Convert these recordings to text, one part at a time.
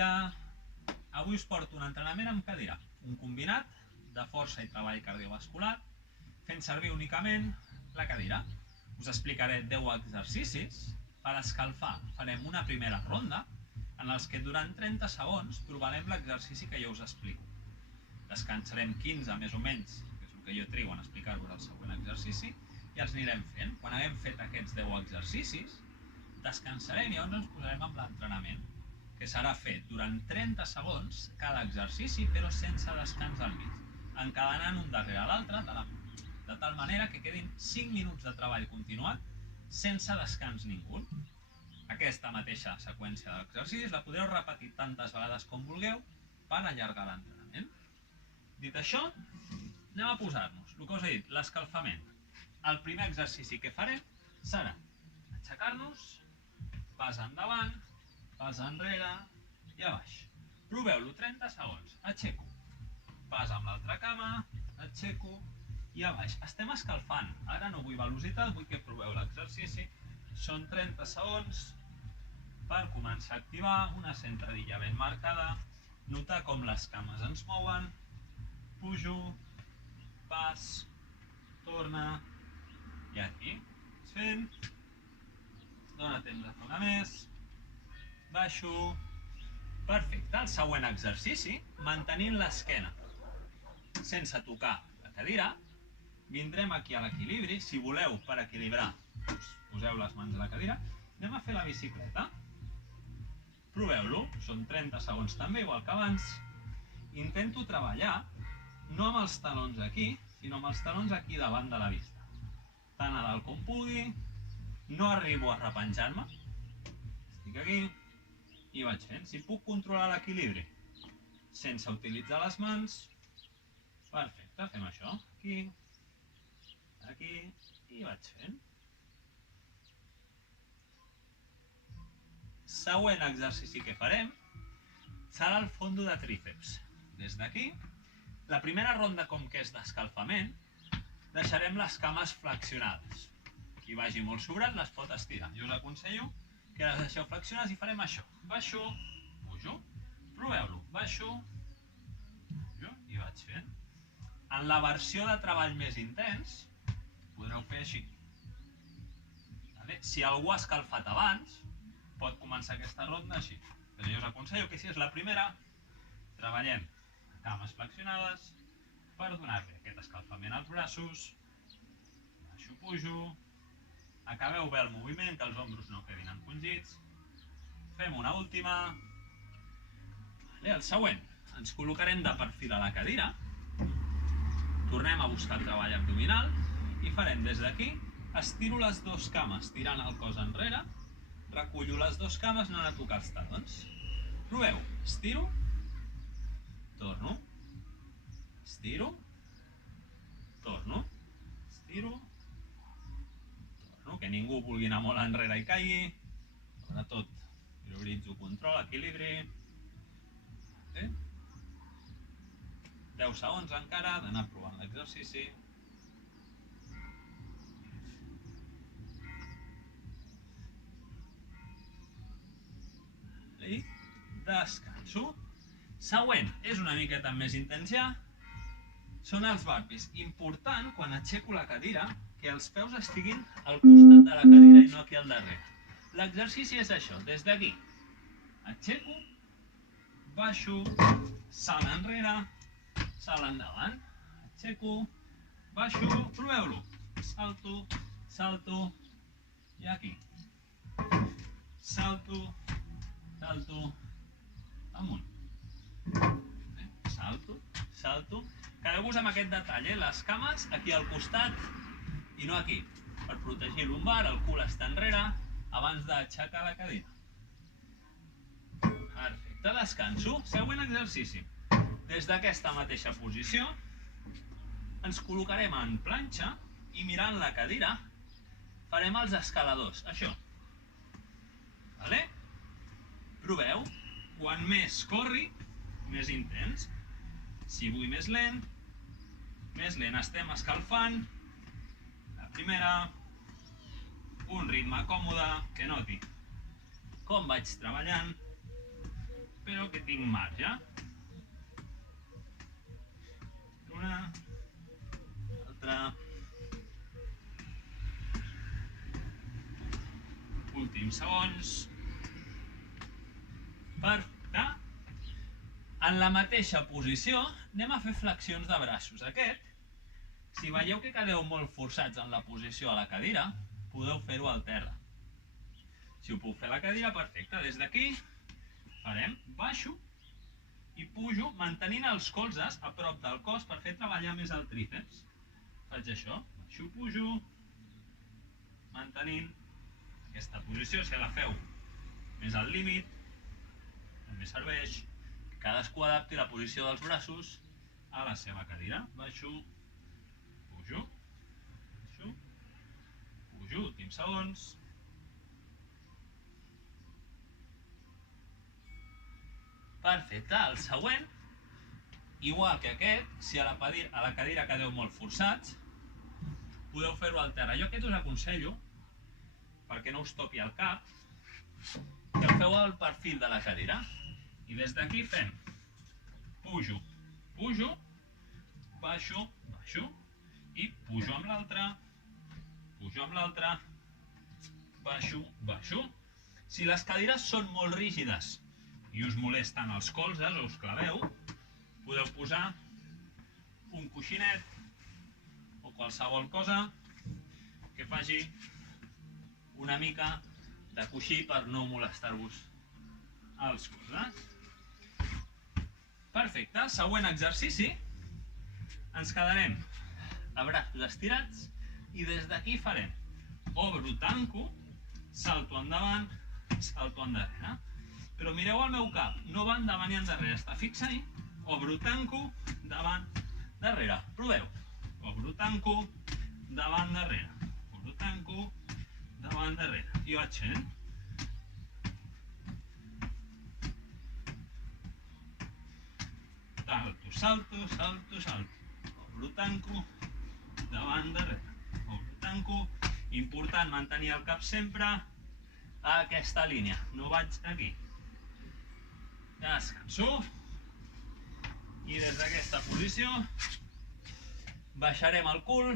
deia, avui us porto un entrenament amb cadira, un combinat de força i treball cardiovascular, fent servir únicament la cadira. Us explicaré 10 exercicis. Per escalfar farem una primera ronda en els que durant 30 segons provarem l'exercici que jo us explico. Descansarem 15 més o menys, que és el que jo trigo en explicar-vos el següent exercici, i els anirem fent. Quan haguem fet aquests 10 exercicis, descansarem i llavors ens posarem amb l'entrenament, que serà fet durant 30 segons cada exercici, però sense descans al mig, encadenant un darrere l'altre, de tal manera que quedin 5 minuts de treball continuat sense descans ningú. Aquesta mateixa seqüència d'exercicis la podreu repetir tantes vegades com vulgueu per allargar l'entrenament. Dit això, anem a posar-nos, el que us he dit, l'escalfament. El primer exercici que farem serà aixecar-nos, pas endavant, pas enrere i a baix. Proveu-lo 30 segons. Aixeco. Pas amb l'altra cama, aixeco i a baix. Estem escalfant. Ara no vull velocitat, vull que proveu l'exercici. Són 30 segons per començar a activar una sentadilla ben marcada, notar com les cames ens mouen, pujo, pas, torna i aquí. Fent, dona temps de fer una més, baixo. Perfecte. El següent exercici, mantenint l'esquena sense tocar la cadira, vindrem aquí a l'equilibri. Si voleu, per equilibrar, poseu les mans a la cadira. Anem a fer la bicicleta. Proveu-lo. Són 30 segons també, igual que abans. Intento treballar no amb els talons aquí, sinó amb els talons aquí davant de la vista. Tan a dalt com pugui. No arribo a repenjar-me. Estic aquí i vaig fent. Si puc controlar l'equilibri sense utilitzar les mans, perfecte, fem això. Aquí i vaig fent. Següent exercici que farem serà el fondo de tríceps. Des d'aquí, la primera ronda, com que és d'escalfament, deixarem les cames flexionades. Qui vagi molt sobrat les pot estirar. Jo us aconsello que les deixeu flexionades i farem això. Baixo, pujo, proveu-lo. Baixo, pujo i vaig fent. En la versió de treball més intens, podreu fer així. Si algú ha escalfat abans, pot començar aquesta ronda així. Però jo us aconsello que si és la primera, treballem cames flexionades per donar-li aquest escalfament als braços. Baixo, pujo. Acabeu bé el moviment, que els ombros no quedin encongits. Fem una última. El següent. Ens col·locarem de perfil a la cadira. Tornem a buscar el treball abdominal i farem des d'aquí. Estiro les dues cames tirant el cos enrere. Recullo les dues cames anant a tocar els talons. Proveu. Estiro. Torno. Estiro. Torno. Estiro. Que ningú vulgui anar molt enrere i caigui. Sobretot, prioritzo control, equilibri. 10 segons encara d'anar provant l'exercici. I descanso. Següent, és una miqueta més intens ja. Són els burpees. Important, quan aixeco la cadira, que els peus estiguin al costat de la cadira i no aquí al darrere. L'exercici és això, des d'aquí. Aixeco, baixo, salt enrere, salt endavant. Aixeco, baixo, proveu-lo. Salto, salto i aquí. Salto, salto, amunt. Salto, salto. Quedeu-vos amb aquest detall, les cames aquí al costat i no aquí, per protegir lumbar, el cul està enrere, abans d'aixecar la cadira. Perfecte, descanso. Següent exercici. Des d'aquesta mateixa posició, ens col·locarem en planxa i mirant la cadira farem els escaladors, això. Vale? Proveu. Quan més corri, més intens. Si vull més lent, estem escalfant. Primera, un ritme còmode, que noti com vaig treballant, però que tinc marge. Una, altra, últims segons. Perfecte. En la mateixa posició anem a fer flexions de braços. Aquest, si veieu que quedeu molt forçats en la posició a la cadira, podeu fer-ho al terra. Si ho puc fer a la cadira, perfecte. Des d'aquí farem, baixo i pujo mantenint els colzes a prop del cos per fer treballar més el tríceps. Faig això, baixo, pujo, mantenint aquesta posició. Si la feu més al límit, també serveix. Cadascú adapti la posició dels braços a la seva cadira. Baixo, pujo, baixo, pujo, últims segons. Perfecte, el següent, igual que aquest, si a la cadira quedeu molt forçats, podeu fer-ho al terra. Jo aquest us aconsello, perquè no us topi el cap, que el feu al perfil de la cadira. I des d'aquí fem pujo, pujo, baixo, baixo, i pujo amb l'altre, baixo, baixo. Si les cadires són molt rígides i us molesten els colzes o us claveu, podeu posar un coixinet o qualsevol cosa que faci una mica de coixí per no molestar-vos els colzes. Perfecte, següent exercici. Ens quedarem a braços estirats i des d'aquí farem obro, tanco, salto endavant, salto endarrere. Però mireu el meu cap, no va endavant ni endarrere, està fix ahí. Obro, tanco, davant, darrere. Proveu. Obro, tanco, davant, darrere. Obro, tanco, davant, darrere. I vaig fent. Salto, salto, salto, salto. Obro, tanco, davant, darrere. Obro, tanco. Important mantenir el cap sempre a aquesta línia. No vaig aquí. Descanso. I des d'aquesta posició baixarem el cul,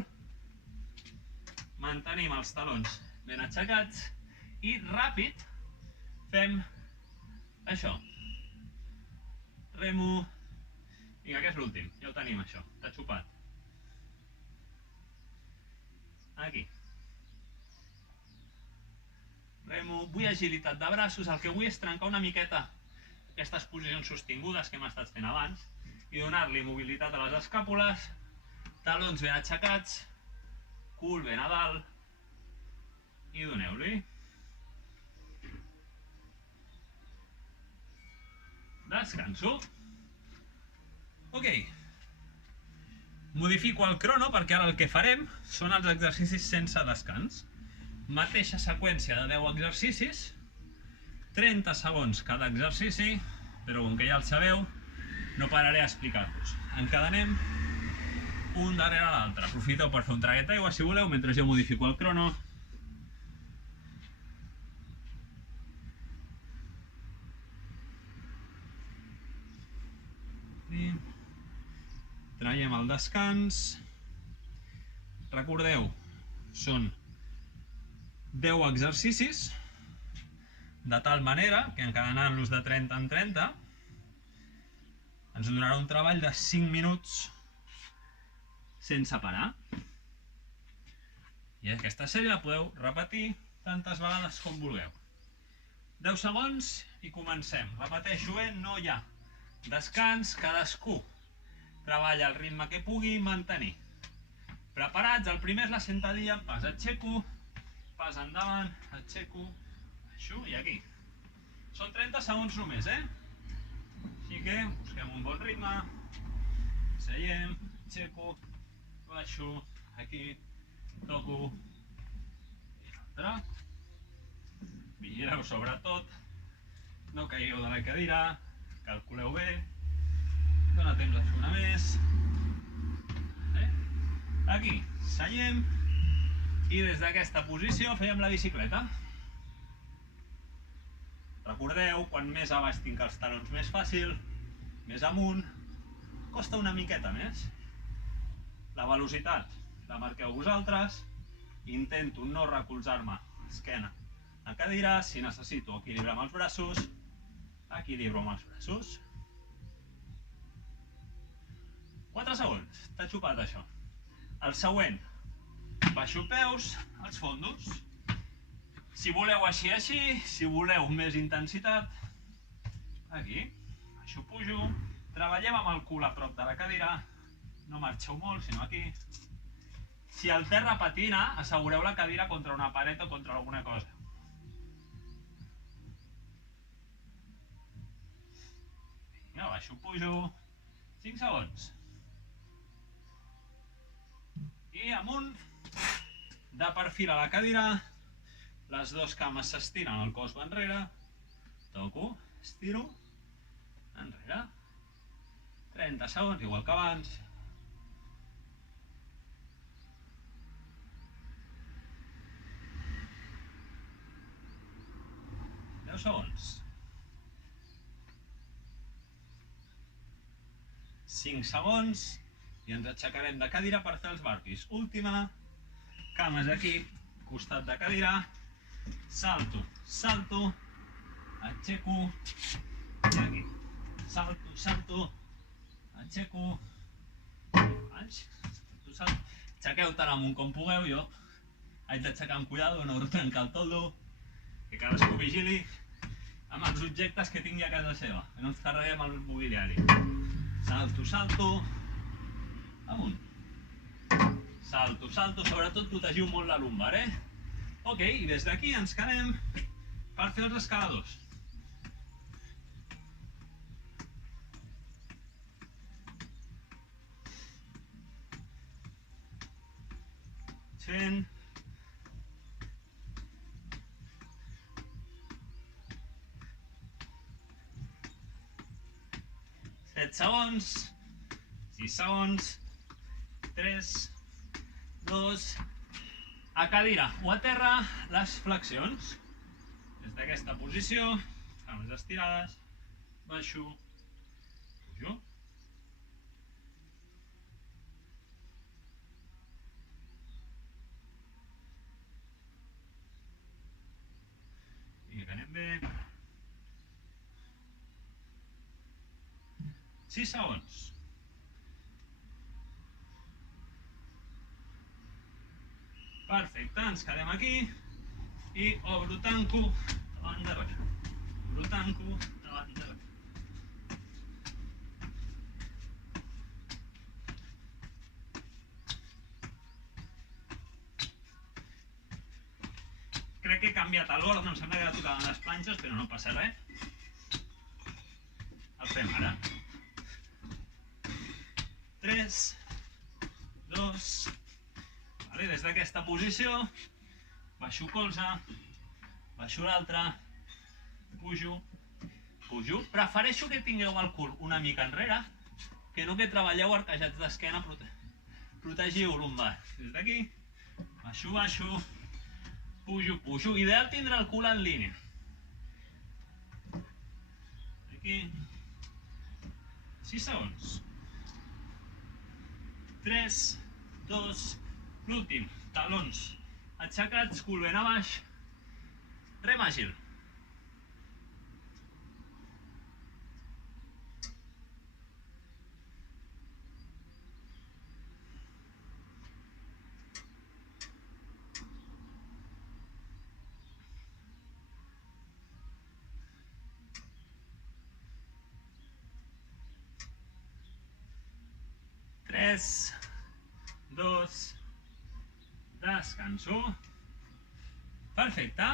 mantenim els talons ben aixecats i ràpid fem això. Remo. Vinga, que és l'últim. Ja ho tenim, això. T'ha xupat. Aquí. Remo. Vull agilitat de braços. El que vull és trencar una miqueta aquestes posicions sostingudes que hem estat fent abans i donar-li mobilitat a les escàpules, talons ben aixecats, cul ben a dalt i doneu-li. Descanso. Ok. Modifico el crono perquè ara el que farem són els exercicis sense descans. Mateixa seqüència de 10 exercicis, 30 segons cada exercici, però com que ja el sabeu, no pararé a explicar-vos. Encadenem un darrere l'altre. Aprofiteu per fer un traguet d'aigua, si voleu, mentre jo modifico el crono. Traiem el descans. Recordeu, són 10 exercicis, de tal manera que encadenant-los de 30 en 30 ens donarà un treball de 5 minuts sense parar. I aquesta sèrie la podeu repetir tantes vegades com vulgueu. 10 segons i comencem. Repeteixo, no hi ha descans, cadascú treballa al ritme que pugui mantenir. Preparats, el primer és la sentadilla, pas aixeco, pas endavant, aixeco, baixo i aquí. Són 30 segons només, Així que busquem un bon ritme, seiem, aixeco, baixo, aquí, toco, i l'altre. Vigileu sobretot, no caigueu de la cadira, calculeu bé, dona temps a fer una més. Aquí, seiem i des d'aquesta posició fèiem la bicicleta. Recordeu, quan més a baix tinc els talons més fàcil, més amunt, costa una miqueta més. La velocitat la marqueu vosaltres, intento no recolzar-me esquena a cadira, si necessito equilibrar amb els braços, equilibro amb els braços. 4 segons, t'ha xupat això. El següent, baixo peus, els fondos. Si voleu així, si voleu més intensitat, aquí, baixo, pujo, treballem amb el cul a prop de la cadira, no marxeu molt, sinó aquí. Si el terra patina, assegureu la cadira contra una paret o contra alguna cosa. Vinga, baixo, pujo, 5 segons. I amunt, de perfil a la cadira, les dues cames s'estiren, el cos va enrere, toco, estiro, enrere, 30 segons, igual que abans. Segons. 5 segons i ens aixecarem de cadira per fer els burpees. Última, cames aquí, costat de cadira, salto, salto, aixeco, i aquí, salto, salto, aixeco, baix, salto, salto. Aixequeu tant amunt com pugueu, jo haig d'aixecar amb cuidado, no trencar el toldo, que cadascú vigili amb els objectes que tingui a casa seva, que no ens carreguem el mobiliari. Salto, salto, amunt. Salto, salto, sobretot protegiu molt la lumbar, Ok, i des d'aquí ens quedem per fer els escaladors. Fent. 7 segons, 6 segons, 3, 2, a cadira o a terra, les flexions. Des d'aquesta posició, cames estirades, baixo, pujo. I que anem bé. 6 segons. Perfecte, ens quedem aquí i obro, tanco, davant darrere. Obro, tanco, davant darrere. Crec que he canviat l'ordre, em sembla que era tocaven les planxes, però no passa res. El fem ara. 3, 2, vale, des d'aquesta posició, baixo colze, baixo l'altre, pujo, pujo. Prefereixo que tingueu el cul una mica enrere, que no que treballeu arquejats d'esquena, protegiu lumbar. Des d'aquí, baixo, baixo, pujo, pujo. Ideal tindre el cul en línia. Aquí, 6 segons. 3, 2, l'últim, talons aixecats, cul ben a baix, rem àgil. Tres, dos, descanso. Perfecte.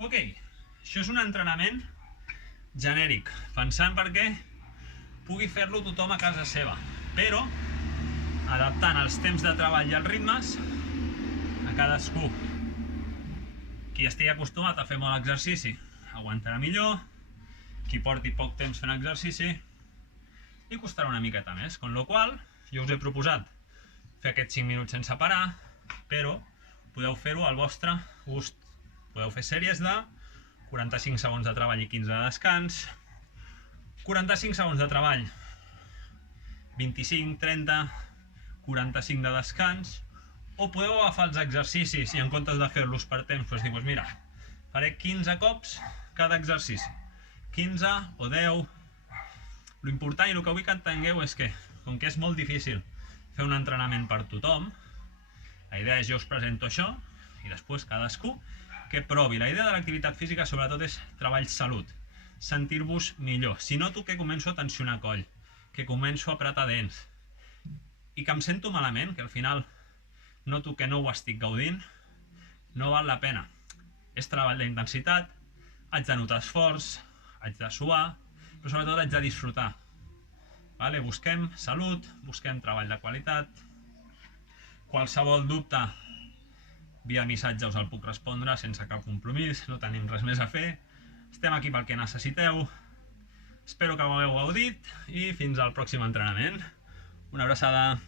Ok, això és un entrenament genèric, pensant perquè pugui fer-lo tothom a casa seva, però adaptant els temps de treball i els ritmes a cadascú. Qui estigui acostumat a fer molt exercici aguantarà millor, qui porti poc temps fent exercici i costarà una miqueta més, con lo qual jo us he proposat fer aquests 5 minuts sense parar, però podeu fer-ho al vostre gust. Podeu fer sèries de 45 segons de treball i 15 de descans, 45 segons de treball, 25, 30, 45 de descans, o podeu agafar els exercicis i en comptes de fer-los per temps, doncs dir, mira, faré 15 cops cada exercici, 15 o 10. L'important i el que vull que entengueu és que, com que és molt difícil fer un entrenament per tothom, la idea és jo us presento això i després cadascú que provi. La idea de l'activitat física sobretot és treball salut, sentir-vos millor. Si noto que començo a tensionar coll, que començo a apretar dents i que em sento malament, que al final noto que no ho estic gaudint, no val la pena. És treball d'intensitat, haig de notar esforç, haig de suar, però sobretot haig de disfrutar. Busquem salut, busquem treball de qualitat. Qualsevol dubte via missatge us el puc respondre sense cap compromís, no tenim res més a fer. Estem aquí pel que necessiteu. Espero que ho hagueu gaudit i fins al pròxim entrenament. Una abraçada.